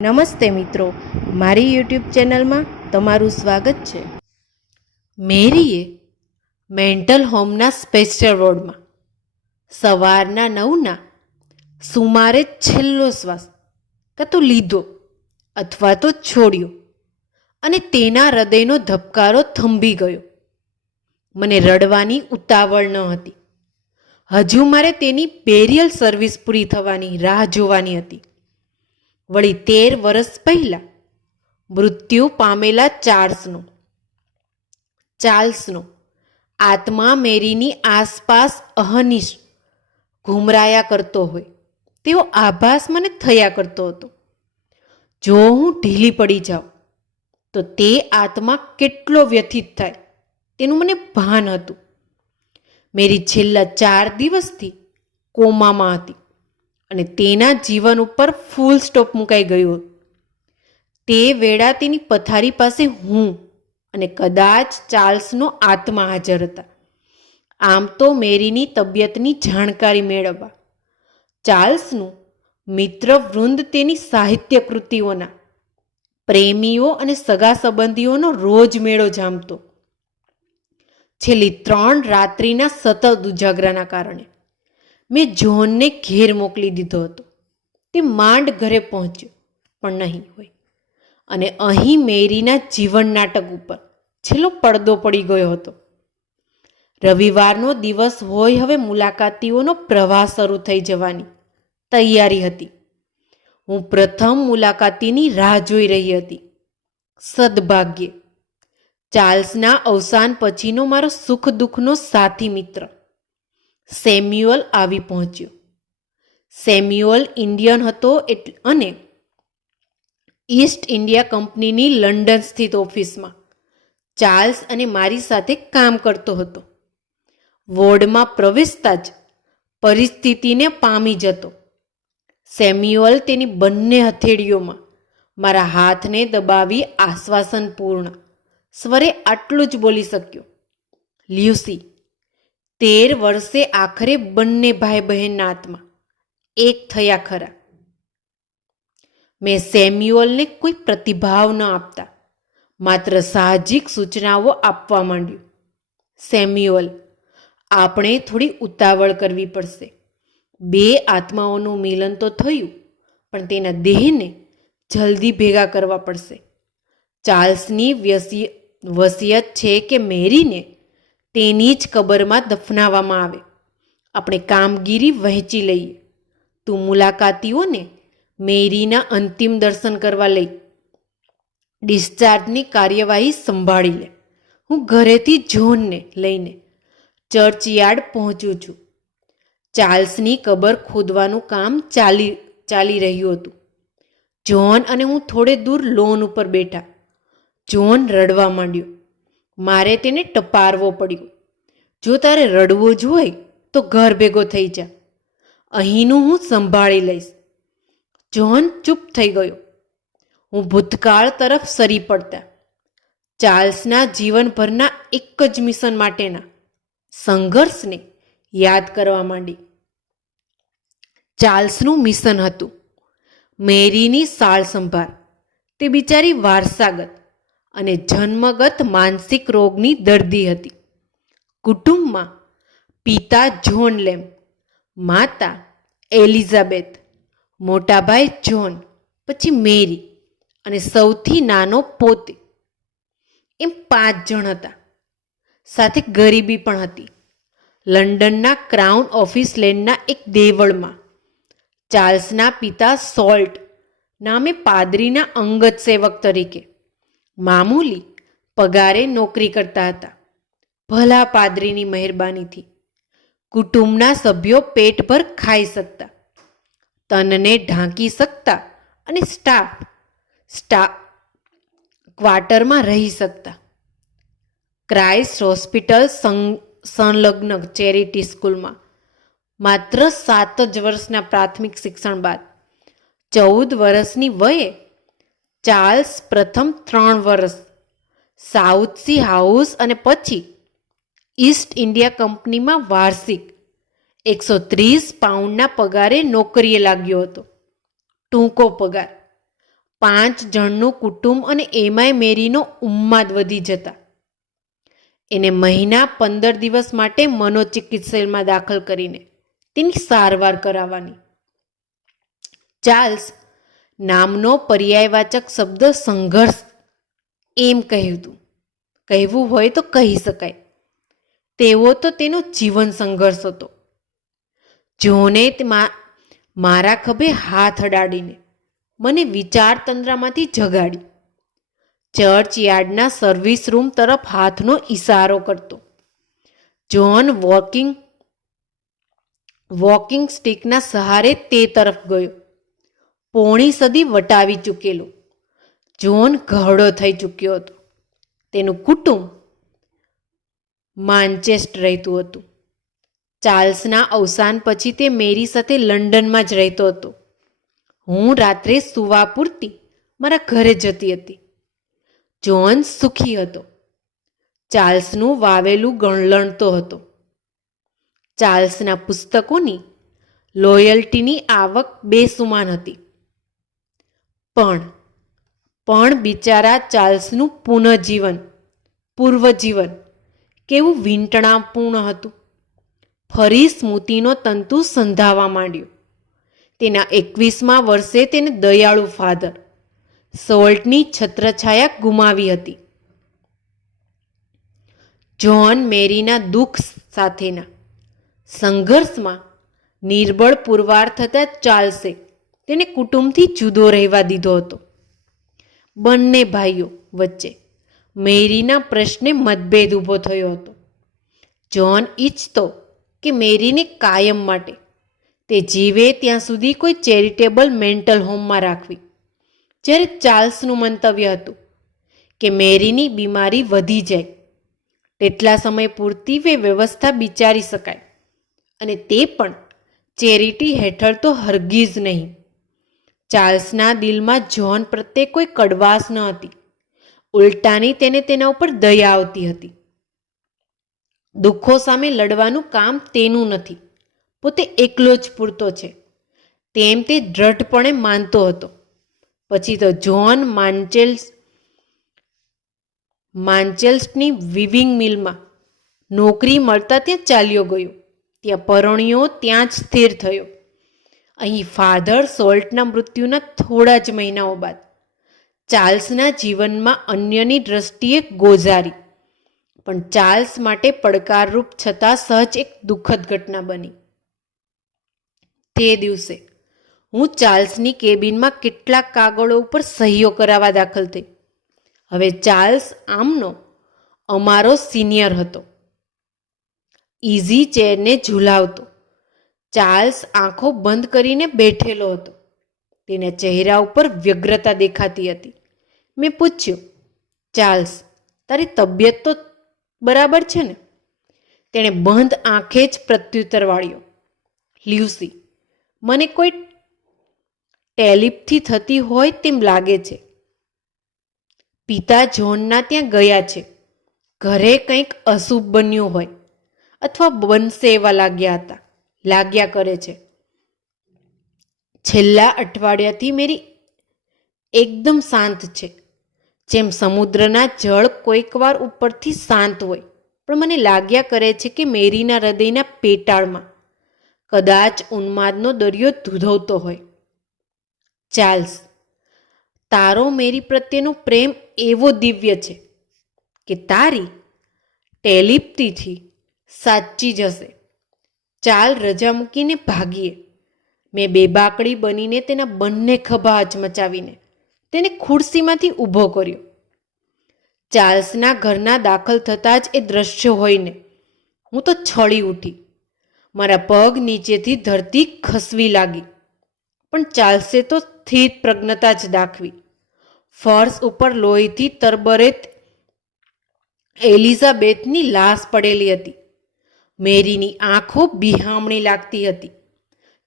નમસ્તે મિત્રો, મારી યુટ્યુબ ચેનલમાં તમારું સ્વાગત છે. મેરીએ મેન્ટલ હોમના સ્પેશિયલ વોર્ડમાં સવારના નવના સુમારે છેલ્લો શ્વાસ કાં તો લીધો અથવા તો છોડ્યો અને તેના હૃદયનો ધબકારો થંભી ગયો. મને રડવાની ઉતાવળ ન હતી. હજુ મારે તેની બેરિયલ સર્વિસ પૂરી થવાની રાહ જોવાની હતી. વળી તેર વર્ષ પહેલા મૃત્યુ પામેલા ચાર્લ્સનો ચાર્લ્સનો, આત્મા મેરીની આસપાસ અહનિશ ઘૂમરાયા કરતો હોય. તેવો આભાસ મને થયા કરતો હતો. જો હું ઢીલી પડી જાઉં, તો તે આત્મા કેટલો વ્યથિત થાય તેનું મને ભાન હતું. મેરી છેલ્લા ચાર દિવસથી કોમામાં હતી. અને તેના જીવન ઉપર ફૂલ સ્ટોપ મુકાઈ ગયો. તે વેળા તેની પથારી પાસે હું અને કદાચ ચાર્લ્સનો આત્મા હાજર હતા. આમ તો મેરીની તબિયતની જાણકારી મેળવવા. ચાર્લ્સનું મિત્ર વૃંદ તેની સાહિત્ય કૃતિઓના, પ્રેમીઓ અને સગા સંબંધીઓનો રોજ મેળો જામતો. છેલ્લી ત્રણ રાત્રિના સતત ઉજાગરાના કારણે. મેં જ્હોનને ઘેર મોકલી દીધો હતો. તે માંડ ઘરે પહોંચ્યો, પણ નહીં હોય. અને અહીં મેરીના જીવન નાટક ઉપર છેલ્લો પડદો પડી ગયો હતો. રવિવારનો દિવસ હોય હવે મુલાકાતીઓનો પ્રવાહ શરૂ થઈ જવાની તૈયારી હતી. હું પ્રથમ મુલાકાતીની રાહ જોઈ રહી હતી. સદભાગ્ય, ચાર્લ્સના અવસાન પછીનો મારો સુખ દુઃખનો સાથી મિત્ર સેમ્યુઅલ આવી પહોંચ્યો. સેમ્યુઅલ ઇન્ડિયન હતો એટલે અને ઈસ્ટ ઇન્ડિયા કંપનીની લંડન સ્થિત ઓફિસમાં. ચાર્લ્સ અને મારી સાથે કામ કરતો હતો. વોર્ડમાં પ્રવેશતા જ પરિસ્થિતિને પામી જતો. સેમ્યુઅલ તેની બંને હથેળીઓમાં મારા હાથને દબાવી આશ્વાસનપૂર્ણ સ્વરે આટલું જ બોલી શક્યો. લ્યુસી તેર વર્ષે આખરે બંને ભાઈ બહેનના આત્મા એક થયા ખરા. મેં સેમ્યુઅલને કોઈ પ્રતિભાવ ન આપતા. માત્ર સાહજિક સૂચનાઓ આપવા માંડ્યું. સેમ્યુઅલ, આપણે થોડી ઉતાવળ કરવી પડશે. બે આત્માઓનું મિલન તો થયું, પણ તેના દેહને જલ્દી ભેગા કરવા પડશે. ચાર્લ્સની વ્યસી, વસિયત છે કે મેરીને તેની જ કબરમાં દફનાવવામાં આવે. આપણે કામગીરી વહેંચી લઈએ. તું મુલાકાતીઓને મેરીના અંતિમ દર્શન કરવા લઈ ડિસ્ચાર્જની કાર્યવાહી સંભાળી લે. હું ઘરેથી જોનને લઈને ચર્ચયાર્ડ પહોંચું છું. ચાર્લ્સની કબર ખોદવાનું કામ ચાલી ચાલી રહ્યું હતું. જ્હોન અને હું થોડે દૂર લોન ઉપર બેઠા. જોન રડવા માંડ્યો. મારે તેને ટપારવો પડ્યો. જો તારે રડવું જ હોય, તો ઘર ભેગો થઈ જા. અહીંનું હું સંભાળી લઈશ. જોન ચૂપ થઈ ગયો. હું ભૂતકાળ તરફ સરી પડતા. ચાર્લ્સના જીવનભરના એક જ મિશન માટેના સંઘર્ષને યાદ કરવા માંડી. ચાર્લ્સનું મિશન હતું મેરીની સાળ સંભાળ. તે બિચારી વારસાગત અને જન્મગત માનસિક રોગની દર્દી હતી. કુટુંબમાં પિતા જ્હોન લેમ, માતા એલિઝાબેથ, મોટાભાઈ જ્હોન, પછી મેરી અને સૌથી નાનો પોતે. એમ પાંચ જણ હતા. સાથે ગરીબી પણ હતી. લંડનના ક્રાઉન ઓફિસ લેન્ડના એક દેવળમાં ચાર્લ્સના પિતા સોલ્ટ, નામે પાદરીના અંગત સેવક તરીકે. મામૂલી પગારે નોકરી કરતા હતા. ભલા પાદરીની મહેરબાનીથી કુટુંબના સભ્યો પેટભર ખાઈ શકતા, તનને ઢાંકી શકતા અને સ્ટાફ, સ્ટા, ક્વાર્ટરમાં રહી શકતા. ક્રાઇસ્ટ હોસ્પિટલ સંલગ્ન ચેરિટી સ્કૂલમાં માત્ર સાત જ વર્ષના પ્રાથમિક શિક્ષણ બાદ ચૌદ વર્ષની વયે ચાર્લ્સ પ્રથમ ત્રણ વર્ષ, સાઉથ સી હાઉસ અને પછી ઈસ્ટ ઇન્ડિયા કંપનીમાં વાર્ષિક એકસો ત્રીસ પાઉન્ડના પગારે નોકરીએ લાગ્યો હતો. ટૂંકો પગાર. પાંચ જણનું કુટુંબ અને એમાંય મેરીનો ઉમ્માદ વધી જતા. એને મહિના પંદર દિવસ માટે મનોચિકિત્સાલયમાં દાખલ કરીને તેની સારવાર કરાવવાની. ચાર્લ્સ નામનો પર્યાયવાચક શબ્દ સંઘર્ષ. એમ કહેતું હતું કહેવું હોય તો કહી શકાય. તેવો તો તેનો જીવન સંઘર્ષ હતો. જોને મારા ખભે હાથ અડાડીને મને વિચાર તંદ્રામાંથી જગાડી. ચર્ચ યાર્ડના સર્વિસ રૂમ તરફ હાથનો ઇશારો કરતો. જોન વોકિંગ વોકિંગ સ્ટિકના સહારે તે તરફ ગયો. પોણી સદી વટાવી ચૂકેલો. જોન ઘરડો થઈ ચૂક્યો હતો. તેનું કુટુંબ માન્ચેસ્ટ રહેતું હતું. ચાર્લ્સના અવસાન પછી તે મેરી સાથે લંડનમાં જ રહેતો હતો. હું રાત્રે સુવા પૂરતી મારા ઘરે જતી હતી. જોન સુખી હતો. ચાર્લ્સનું વાવેલું ગણલણતો હતો. ચાર્લ્સના પુસ્તકોની લોયલ્ટીની આવક બેસુમાન હતી. પણ પણ બિચારા ચાર્લ્સનું પુનઃજીવન, પૂર્વજીવન કેવું વીંટણાપૂર્ણ હતું. ફરી સ્મૃતિનો તંતુ સંધાવા માંડ્યો. તેના એકવીસમા વર્ષે તેને દયાળુ ફાધર સોલ્ટની છત્રછાયા ગુમાવી હતી. જ્હોન મેરીના દુઃખ સાથેના સંઘર્ષમાં નિર્બળ પુરવાર થતાં ચાર્લ્સે તેને કુટુંબથી જુદો રહેવા દીધો હતો. બંને ભાઈઓ વચ્ચે મેરીના પ્રશ્ને મતભેદ ઊભો થયો હતો. જ્હોન ઈચ્છતો કે મેરીને કાયમ માટે તે જીવે ત્યાં સુધી કોઈ ચેરિટેબલ મેન્ટલ હોમમાં રાખવી. જ્યારે ચાર્લ્સનું મંતવ્ય હતું કે મેરીની બીમારી વધી જાય, તેટલા સમય પૂરતી વે વ્યવસ્થા વિચારી શકાય અને તે પણ ચેરિટી હેઠળ તો હરગીજ નહીં. ચાર્લ્સના દિલમાં જ્હોન પ્રત્યે કોઈ કડવાશ ન હતી. ઉલટાની તેને તેના ઉપર દયા આવતી હતી. દુઃખો સામે લડવાનું કામ તેનું નથી. પોતે એકલો જ પૂરતો છે. તેમ તે દ્રઢપણે માનતો હતો. પછી તો જ્હોન માન્ચેલ્સ માન્ચેલ્સની વિવિંગ મિલમાં નોકરી મળતા ત્યાં ચાલ્યો ગયો. ત્યાં પરણ્યો ત્યાં જ સ્થિર થયો. અહીં ફાધર સોલ્ટના મૃત્યુના થોડા જ મહિનાઓ બાદ. ચાર્લ્સના જીવનમાં અન્યની દ્રષ્ટિએ ગોઝારી. પણ ચાર્લ્સ માટે પડકારરૂપ છતાં સહજ એક દુઃખદ ઘટના બની. તે દિવસે હું ચાર્લ્સની કેબિનમાં કેટલાક કાગળો ઉપર સહીઓ કરાવવા દાખલ થઈ. હવે ચાર્લ્સ આમનો અમારો સિનિયર હતો. ઇઝી ચેરને ઝૂલાવતો. ચાર્લ્સ આંખો બંધ કરીને બેઠેલો હતો. તેના ચહેરા ઉપર વ્યગ્રતા દેખાતી હતી. મેં પૂછ્યું, ચાર્લ્સ, તારી તબિયત તો બરાબર છે ને? તેણે બંધ આંખે જ પ્રત્યુત્તર વાળ્યો. લ્યુસી, મને કોઈ ટેલિપથી થતી હોય તેમ લાગે છે. પિતા જ્હોનના ત્યાં ગયા છે. ઘરે કંઈક અશુભ બન્યું હોય અથવા બનશે એવા લાગ્યા હતા. લાગ્યા કરે છે. છેલ્લા અઠવાડિયાથી મેરી એકદમ શાંત છે. જેમ સમુદ્રના જળ કોઈકવાર ઉપરથી શાંત હોય, પણ મને લાગ્યા કરે છે કે મેરીના હૃદયના પેટાળમાં કદાચ ઉન્માદનો દરિયો ધૂધવતો હોય. ચાર્લ્સ, તારો મેરી પ્રત્યેનો પ્રેમ એવો દિવ્ય છે કે તારી ટેલિપ્તીથી સાચી જશે. ચાલ રજા મૂકીને ભાગીએ. મેં બેબાકડી બનીને તેના બંને ખભા હચમચાવીને તેને ખુરશીમાંથી ઊભો કર્યો. ચાર્લ્સના ઘરના દાખલ થતાં જ એ દ્રશ્ય હોઈને હું તો છળી ઉઠી. મારા પગ નીચેથી ધરતી ખસવી લાગી. પણ ચાર્લ્સે તો સ્થિર પ્રજ્ઞતા જ દાખવી. ફર્શ ઉપર લોહીથી તરબરેત એલિઝાબેથની લાશ પડેલી હતી. મેરીની આંખો બિહામણી લાગતી હતી.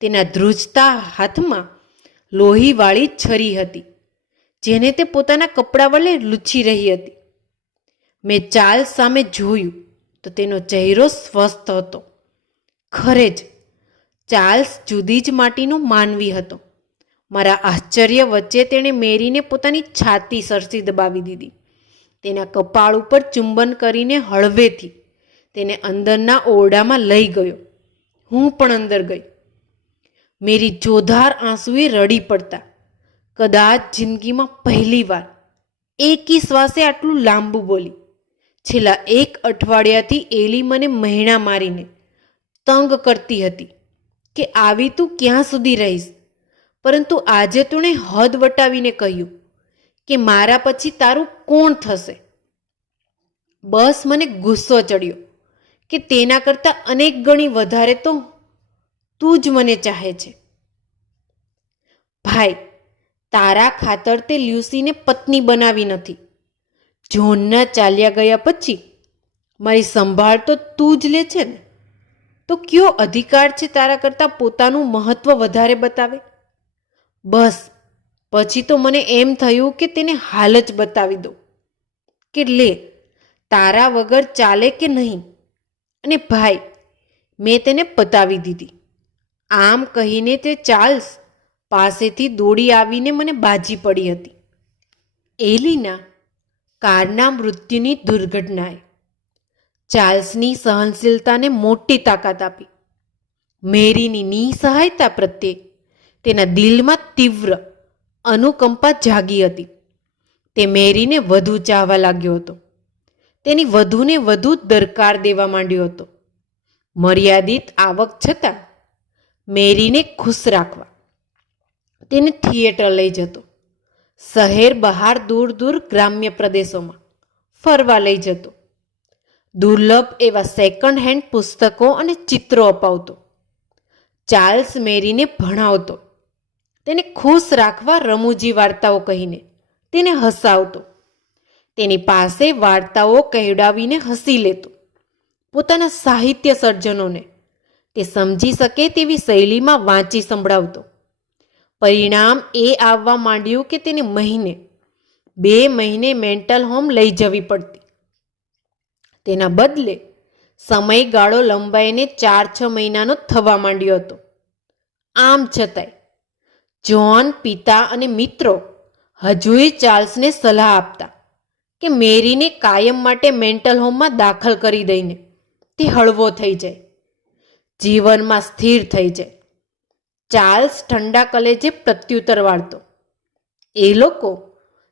તેના ધ્રુજતા હાથમાં લોહીવાળી છરી હતી, જેને તે પોતાના કપડા વડે લૂછી રહી હતી. મેં ચાલ સામે જોયું તો તેનો ચહેરો સ્વસ્થ હતો. ખરે જ, ચાર્લ્સ જુદી જ માટીનો માનવી હતો. મારા આશ્ચર્ય વચ્ચે તેણે મેરીને પોતાની છાતી સરસી દબાવી દીધી. તેના કપાળ ઉપર ચુંબન કરીને હળવેથી તેને અંદરના ઓરડામાં લઈ ગયો. હું પણ અંદર ગઈ. મેરી જોધાર આંસુએ રડી પડતા. કદાચ જિંદગીમાં પહેલીવાર એકી શ્વાસે આટલું લાંબુ બોલી. છેલ્લા એક અઠવાડિયાથી એલી મને મહિણા મારીને તંગ કરતી હતી કે આવી તું ક્યાં સુધી રહીશ? પરંતુ આજે તુણે હદ વટાવીને કહ્યું કે મારા પછી તારું કોણ થશે? બસ મને ગુસ્સો ચડ્યો. કે તેના કરતાં અનેક ગણી વધારે તો તું જ મને ચાહે છે. ભાઈ, તારા ખાતર તે લ્યુસીને પત્ની બનાવી નથી. જોનના ચાલ્યા ગયા પછી મારી સંભાળ તો તું જ લે છે ને? તો કયો અધિકાર છે તારા કરતાં પોતાનું મહત્વ વધારે બતાવે? બસ, પછી તો મને એમ થયું કે તેને હાલ જ બતાવી દો. કે લે, તારા વગર ચાલે કે નહીં? અને ભાઈ, મેં તેને પતાવી દીધી. આમ કહીને તે ચાર્લ્સ પાસેથી દોડી આવીને મને બાજી પડી હતી. એલીના કારના મૃત્યુની દુર્ઘટનાએ ચાર્લ્સની સહનશીલતાને મોટી તાકાત આપી. મેરીની નિસહાયતા પ્રત્યે તેના દિલમાં તીવ્ર અનુકંપા જાગી હતી. તે મેરીને વધુ ચાહવા લાગ્યો હતો. તેની વધુને વધુ દરકાર દેવા માંડ્યો હતો. મર્યાદિત આવક છતાં મેરીને ખુશ રાખવા. તેને થિયેટર લઈ જતો. શહેર બહાર દૂર દૂર ગ્રામ્ય પ્રદેશોમાં ફરવા લઈ જતો. દુર્લભ એવા સેકન્ડ હેન્ડ પુસ્તકો અને ચિત્રો અપાવતો. ચાર્લ્સ મેરીને ભણાવતો. તેને ખુશ રાખવા રમૂજી વાર્તાઓ કહીને તેને હસાવતો. તેની પાસે વાર્તાઓ કહેવડાવીને હસી લેતો. પોતાના સાહિત્ય સર્જનોને તે સમજી શકે તેવી શૈલીમાં વાંચી સંભળાવતો. પરિણામ એ આવવા માંડ્યું કે તેને મહિને, બે મહિને મેન્ટલ હોમ લઈ જવી પડતી. તેના બદલે સમયગાળો લંબાઈને ચાર છ મહિનાનો થવા માંડ્યો હતો. આમ છતાંય, જ્હોન, પિતા અને મિત્રો હજુય ચાર્લ્સને સલાહ આપતા. કે મેરીને કાયમ માટે મેન્ટલ હોમમાં દાખલ કરી દઈને તે હળવો થઈ જાય. જીવનમાં સ્થિર થઈ જાય. ચાર્લ્સ ઠંડા કલેજે પ્રત્યુત્તર વાળતો, એ લોકો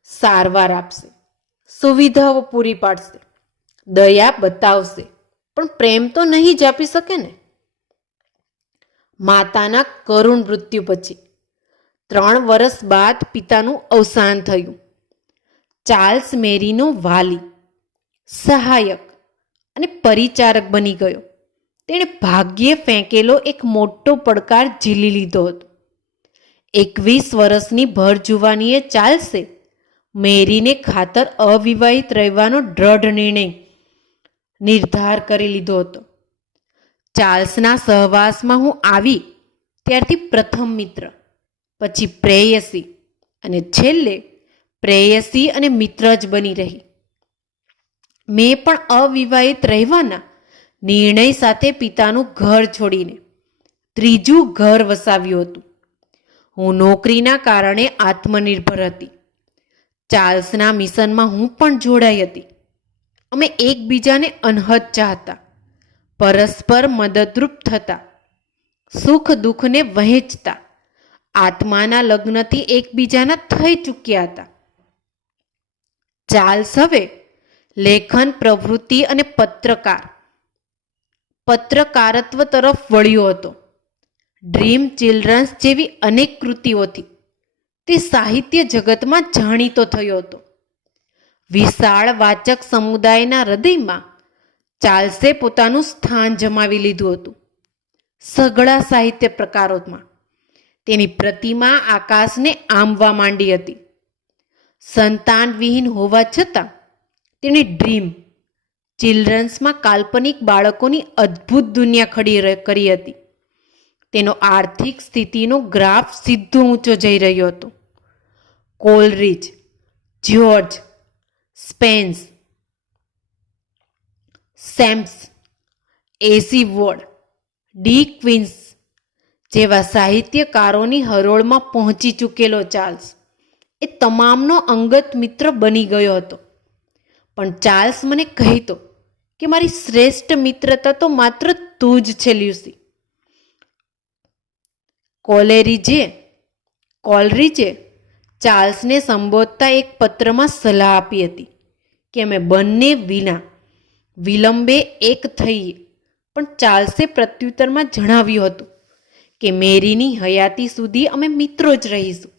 સારવાર આપશે, સુવિધાઓ પૂરી પાડશે, દયા બતાવશે, પણ પ્રેમ તો નહીં જ આપી શકે ને? માતાના કરુણ મૃત્યુ પછી ત્રણ વર્ષ બાદ પિતાનું અવસાન થયું. ચાર્લ્સ મેરીનો વાલી, સહાયક અને પરિચારક બની ગયો. તેણે ભાગ્યે ફેંકેલો એક મોટો પડકાર ઝીલી લીધો હતો. એકવીસ વર્ષની ભર જુવાનીએ ચાલશે મેરીને ખાતર અવિવાહિત રહેવાનો દ્રઢ નિર્ણય નિર્ધાર કરી લીધો હતો. ચાર્લ્સના સહવાસમાં હું આવી ત્યારથી પ્રથમ મિત્ર, પછી પ્રેયસી અને છેલ્લે પ્રેયસી અને મિત્ર જ બની રહી. મેં પણ અવિવાહિત રહેવાના નિર્ણય સાથે પિતાનું ઘર છોડીને ત્રીજું ઘર વસાવ્યું હતું. હું નોકરીના કારણે આત્મનિર્ભર હતી. ચાર્લ્સના મિશનમાં હું પણ જોડાઈ હતી. અમે એકબીજાને અનહદ ચાહતા, પરસ્પર મદદરૂપ થતા, સુખ દુઃખને વહેંચતા, આત્માના લગ્નથી એકબીજાના થઈ ચૂક્યા હતા. ચાર્લ્સ હવે લેખન, પ્રવૃત્તિ અને પત્રકાર. પત્રકારત્વ તરફ વળ્યો હતો. ડ્રીમ ચિલ્ડ્રન્સ જેવી અનેક કૃતિઓથી. તે સાહિત્ય જગતમાં જાણીતો થયો હતો. વિશાળ વાચક સમુદાયના હૃદયમાં ચાર્લ્સે પોતાનું સ્થાન જમાવી લીધું હતું. સઘળા સાહિત્ય પ્રકારોમાં. તેની પ્રતિમા આકાશને આંબવા માંડી હતી. સંતાનવિહીન હોવા છતાં તેણે ડ્રીમ ચિલ્ડ્રન્સમાં કાલ્પનિક બાળકોની અદ્ભુત દુનિયા ખડી કરી હતી. તેનો આર્થિક સ્થિતિનો ગ્રાફ સીધો ઊંચો જઈ રહ્યો હતો. Coleridge, George, Spence, Sams, AC Ward, De Quincey જેવા સાહિત્યકારોની હરોળમાં પહોંચી ચૂકેલો ચાર્લ્સ. એ તમામનો અંગત મિત્ર બની ગયો હતો. પણ ચાર્લ્સ મને કહેતો કે મારી શ્રેષ્ઠ મિત્રતા તો માત્ર તું જ છે. લ્યુસી કોલેરીજે, કોલરીજે ચાર્લ્સને સંબોધતા એક પત્રમાં સલાહ આપી હતી કે અમે બંને વિના વિલંબે એક થઈએ. પણ ચાર્લ્સે પ્રત્યુત્તરમાં જણાવ્યું હતું કે મેરીની હયાતી સુધી અમે મિત્રો જ રહીશું.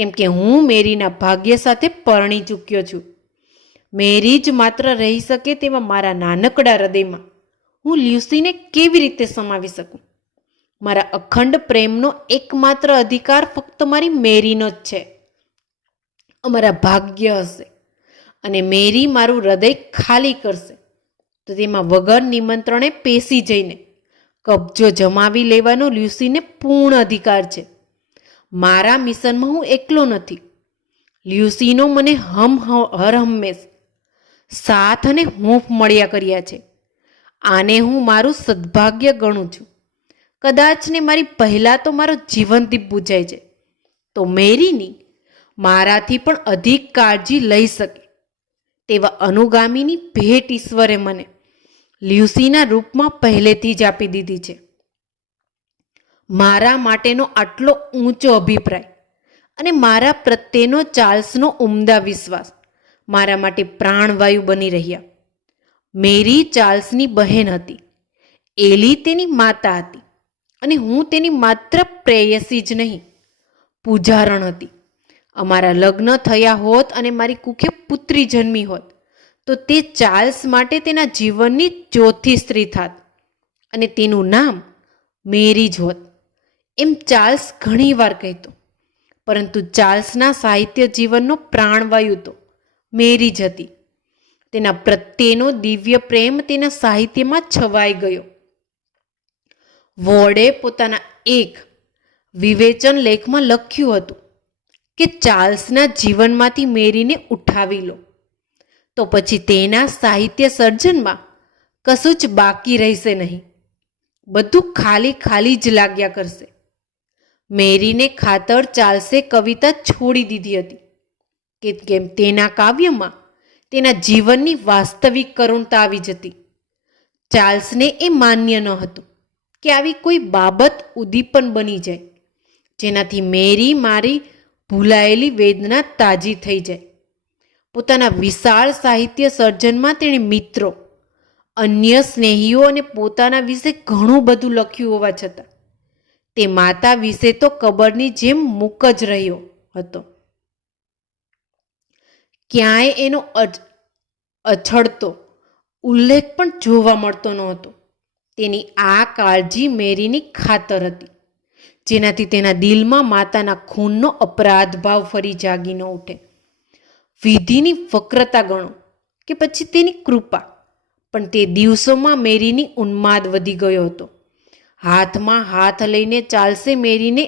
કેમ કે હું મેરીના ભાગ્ય સાથે પરણી ચૂક્યો છું. મેરી જ માત્ર રહી શકે તેવા મારા નાનકડા હૃદયમાં. હું લ્યુસીને કેવી રીતે સમાવી શકું? મારા અખંડ પ્રેમનો એકમાત્ર અધિકાર ફક્ત મારી મેરીનો જ છે. અમારા ભાગ્ય હશે અને મેરી મારું હૃદય ખાલી કરશે. તો તેમાં વગર નિમંત્રણે પેસી જઈને કબજો જમાવી લેવાનો લ્યુસીને પૂર્ણ અધિકાર છે. મારા મિશનમાં હું એકલો નથી. લ્યુસીનો મને હમ હર હંમેશ. સાથ અને હૂંફ મળ્યા કર્યા છે. આને હું મારું સદભાગ્ય ગણું છું. કદાચ ને મારી પહેલાં તો મારો જીવનદીપ બુજાય છે. તો મેરીની મારાથી પણ અધિક કાળજી લઈ શકે. તેવા અનુગામીની ભેટ ઈશ્વરે મને લ્યુસીના રૂપમાં પહેલેથી જ આપી દીધી છે. મારા માટેનો આટલો ઊંચો અભિપ્રાય અને મારા પ્રત્યેનો ચાર્લ્સનો ઉમદા વિશ્વાસ મારા માટે પ્રાણવાયુ બની રહ્યા. મેરી ચાર્લ્સની બહેન હતી, એલી તેની માતા હતી અને હું તેની માત્ર પ્રેયસી જ નહીં, પૂજારણ હતી. અમારા લગ્ન થયા હોત અને મારી કુખે પુત્રી જન્મી હોત, તો તે ચાર્લ્સ માટે તેના જીવનની ચોથી સ્ત્રી થાત અને તેનું નામ મેરી જ હોત. એમ ચાર્લ્સ ઘણીવાર કહેતો. પરંતુ ચાર્લ્સના સાહિત્ય જીવનનો પ્રાણવાયુ તો. મેરી જ હતી. તેના પ્રત્યેનો દિવ્ય પ્રેમ તેના સાહિત્યમાં છવાઈ ગયો. વોર્ડે પોતાના એક વિવેચન લેખમાં લખ્યું હતું કે ચાર્લ્સના જીવનમાંથી મેરીને ઉઠાવી લો. તો પછી તેના સાહિત્ય સર્જનમાં કશું જ બાકી રહેશે નહીં. બધું ખાલી ખાલી જ લાગ્યા કરશે. મેરીને ખાતર ચાર્લ્સે કવિતા છોડી દીધી હતી. કે કેમ તેના કાવ્યમાં તેના જીવનની વાસ્તવિક કરુણતા આવી જતી. ચાર્લ્સને એ માન્ય ન હતું કે આવી કોઈ બાબત ઉદ્દીપન બની જાય, જેનાથી મેરી મારી ભૂલાયેલી વેદના તાજી થઈ જાય. પોતાના વિશાળ સાહિત્ય સર્જનમાં તેણે મિત્રો, અન્ય સ્નેહીઓ અને પોતાના વિશે ઘણું બધું લખ્યું હોવા છતાં તે માતા વિશે તો કબરની જેમ મૂક જ રહ્યો હતો. ક્યાંય એનો અછડતો ઉલ્લેખ પણ જોવા મળતો ન હતો તેની આ કાળજી મેરીની ખાતર હતી, જેનાથી તેના દિલમાં માતાના ખૂનનો અપરાધ ભાવ ફરી જાગી ન ઉઠે. વિધિની વક્રતા ગણો કે પછી તેની કૃપા, પણ તે દિવસોમાં મેરીની ઉન્માદ વધી ગયો હતો. હાથમાં હાથ લઈને ચાલશે મેરીને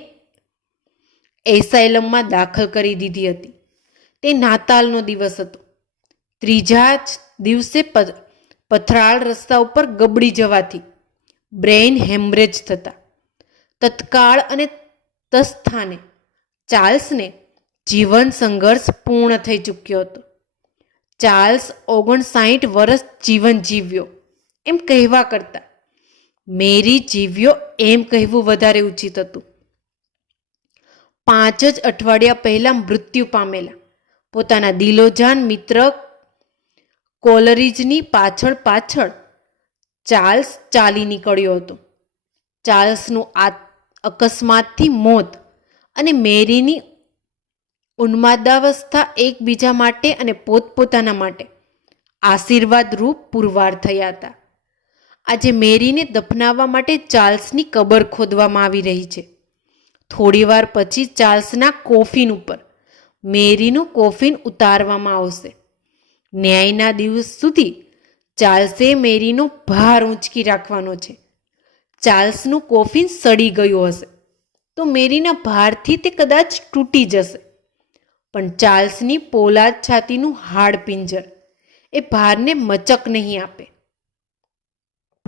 એસાયલમમાં દાખલ કરી દીધી હતી. તે નાતાલનો દિવસ હતો. ત્રીજા જ દિવસે પથરાળ રસ્તા ઉપર ગબડી જવાથી બ્રેઇન હેમરેજ થતા. તત્કાળ અને તસ્થાને ચાર્લ્સને જીવન સંઘર્ષ પૂર્ણ થઈ ચૂક્યો હતો. ચાર્લ્સ ઓગણસાઠ વર્ષ જીવન જીવ્યો. એમ કહેવા કરતાં મેરી જીવ્યો એમ કહેવું વધારે ઉચિત હતું. પાંચ જ અઠવાડિયા પહેલાં મૃત્યુ પામેલા. પોતાના દિલોજાન મિત્ર કોલરીજની પાછળ પાછળ ચાર્લ્સ ચાલી નીકળ્યો હતો. ચાર્લ્સનું આ અકસ્માતથી મોત અને મેરીની ઉન્માદાવસ્થા એકબીજા માટે અને પોતપોતાના માટે આશીર્વાદરૂપ પુરવાર થયા હતા. આજે મેરીને દફનાવવા માટે ચાર્લ્સની કબર ખોદવામાં આવી રહી છે. થોડીવાર પછી ચાર્લ્સના કોફિન ઉપર મેરીનું કોફિન ઉતારવામાં આવશે. ન્યાયના દિવસ સુધી ચાર્લ્સે મેરીનો ભાર ઊંચકી રાખવાનો છે. ચાર્લ્સનું કોફિન સડી ગયું હશે, તો મેરીના ભારથી તે કદાચ તૂટી જશે. પણ ચાર્લ્સની પોલાદ છાતીનું હાડ પિંજર એ ભારને મચક નહીં આપે.